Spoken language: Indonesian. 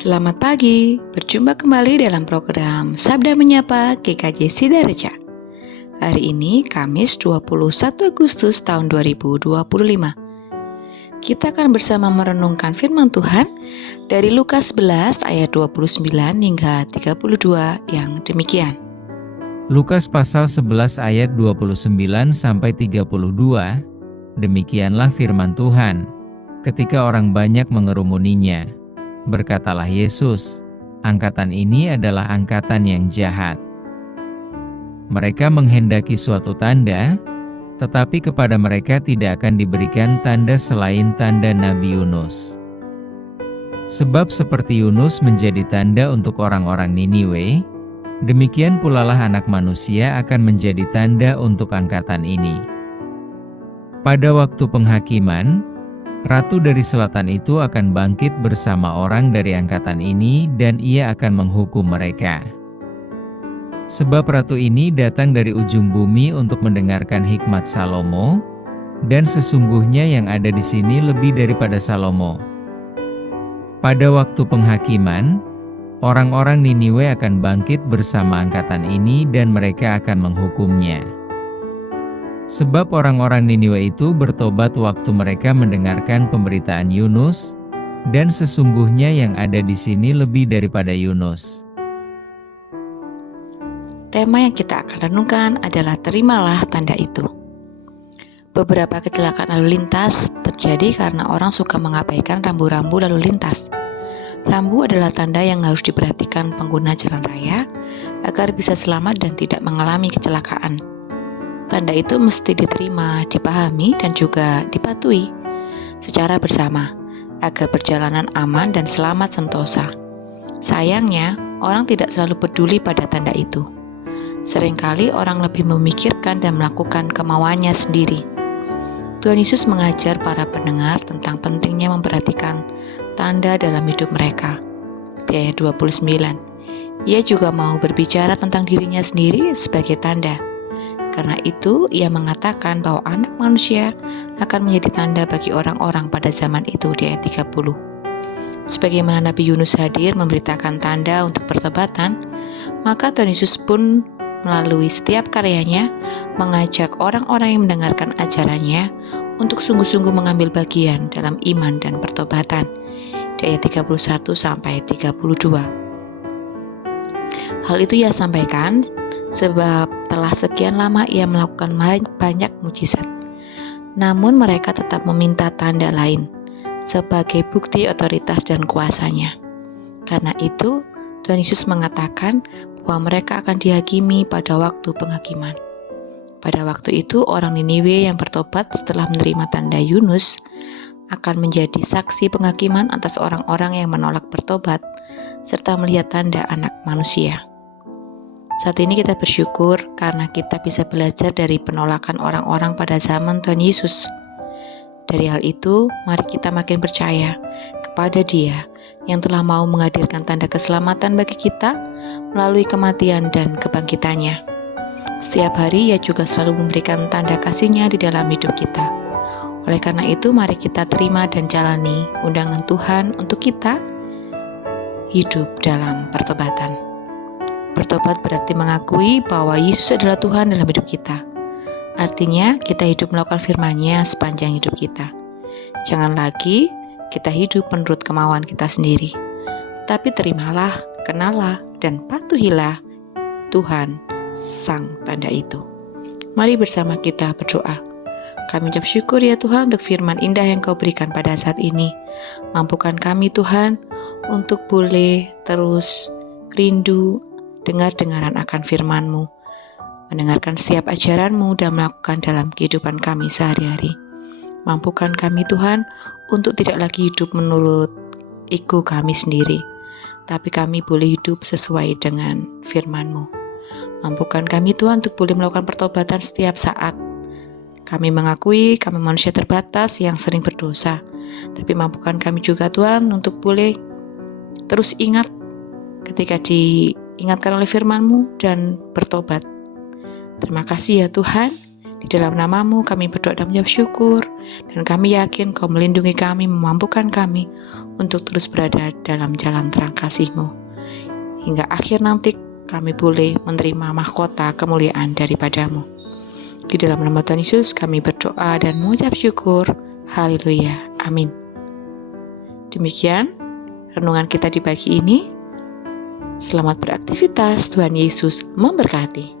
Selamat pagi, berjumpa kembali dalam program Sabda Menyapa GKJ Sidareja. Hari ini Kamis 21 Agustus tahun 2025. Kita akan bersama merenungkan firman Tuhan dari Lukas 11 ayat 29 hingga 32 yang demikian. Lukas pasal 11 ayat 29 sampai 32. Demikianlah firman Tuhan. Ketika orang banyak mengerumuninya, berkatalah Yesus, "Angkatan ini adalah angkatan yang jahat. Mereka menghendaki suatu tanda, tetapi kepada mereka tidak akan diberikan tanda selain tanda Nabi Yunus. Sebab seperti Yunus menjadi tanda untuk orang-orang Niniwe, demikian pula lah Anak Manusia akan menjadi tanda untuk angkatan ini. Pada waktu penghakiman, Ratu dari Selatan itu akan bangkit bersama orang dari angkatan ini dan ia akan menghukum mereka. Sebab Ratu ini datang dari ujung bumi untuk mendengarkan hikmat Salomo, dan sesungguhnya yang ada di sini lebih daripada Salomo. Pada waktu penghakiman, orang-orang Niniwe akan bangkit bersama angkatan ini dan mereka akan menghukumnya. Sebab orang-orang Niniwe itu bertobat waktu mereka mendengarkan pemberitaan Yunus, dan sesungguhnya yang ada di sini lebih daripada Yunus." Tema yang kita akan renungkan adalah terimalah tanda itu. Beberapa kecelakaan lalu lintas terjadi karena orang suka mengabaikan rambu-rambu lalu lintas. Rambu adalah tanda yang harus diperhatikan pengguna jalan raya agar bisa selamat dan tidak mengalami kecelakaan. Tanda itu mesti diterima, dipahami, dan juga dipatuhi secara bersama agar perjalanan aman dan selamat sentosa. Sayangnya, orang tidak selalu peduli pada tanda itu. Seringkali orang lebih memikirkan dan melakukan kemauannya sendiri. Tuhan Yesus mengajar para pendengar tentang pentingnya memperhatikan tanda dalam hidup mereka. Di ayat 29, ia juga mau berbicara tentang dirinya sendiri sebagai tanda. Karena itu, ia mengatakan bahwa Anak Manusia akan menjadi tanda bagi orang-orang pada zaman itu di ayat 30. Sebagaimana Nabi Yunus hadir memberitakan tanda untuk pertobatan, maka Tuhan Yesus pun melalui setiap karyanya mengajak orang-orang yang mendengarkan ajarannya untuk sungguh-sungguh mengambil bagian dalam iman dan pertobatan di ayat 31 sampai 32. Hal itu ia sampaikan sebab telah sekian lama ia melakukan banyak mujizat. Namun mereka tetap meminta tanda lain sebagai bukti otoritas dan kuasanya. Karena itu, Tuhan Yesus mengatakan bahwa mereka akan dihakimi pada waktu penghakiman. Pada waktu itu, orang Niniwe yang bertobat setelah menerima tanda Yunus akan menjadi saksi penghakiman atas orang-orang yang menolak bertobat serta melihat tanda Anak Manusia. Saat ini kita bersyukur karena kita bisa belajar dari penolakan orang-orang pada zaman Tuhan Yesus. Dari hal itu, mari kita makin percaya kepada Dia yang telah mau menghadirkan tanda keselamatan bagi kita melalui kematian dan kebangkitannya. Setiap hari Ia juga selalu memberikan tanda kasih-Nya di dalam hidup kita. Oleh karena itu, mari kita terima dan jalani undangan Tuhan untuk kita hidup dalam pertobatan. Bertobat berarti mengakui bahwa Yesus adalah Tuhan dalam hidup kita. Artinya, kita hidup melakukan firman-Nya sepanjang hidup kita. Jangan lagi kita hidup menurut kemauan kita sendiri. Tapi terimalah, kenalah, dan patuhilah Tuhan Sang Tanda itu. Mari bersama kita berdoa. Kami ucap syukur ya Tuhan untuk firman indah yang Kau berikan pada saat ini. Mampukan kami Tuhan untuk boleh terus rindu dengar-dengaran akan firman-Mu, mendengarkan setiap ajaran-Mu dan melakukan dalam kehidupan kami sehari-hari. Mampukan kami Tuhan untuk tidak lagi hidup menurut ego kami sendiri, tapi kami boleh hidup sesuai dengan firman-Mu. Mampukan kami Tuhan untuk boleh melakukan pertobatan setiap saat. Kami mengakui kami manusia terbatas yang sering berdosa, tapi mampukan kami juga Tuhan untuk boleh terus ingat ketika diingatkan oleh firman-Mu dan bertobat. Terima kasih ya Tuhan. Di dalam nama-Mu kami berdoa dan mengucap syukur, dan kami yakin Kau melindungi kami, memampukan kami untuk terus berada dalam jalan terang kasih-Mu. Hingga akhir nanti kami boleh menerima mahkota kemuliaan daripada-Mu. Di dalam nama Tuhan Yesus kami berdoa dan mengucap syukur. Haleluya. Amin. Demikian renungan kita di pagi ini. Selamat beraktivitas. Tuhan Yesus memberkati.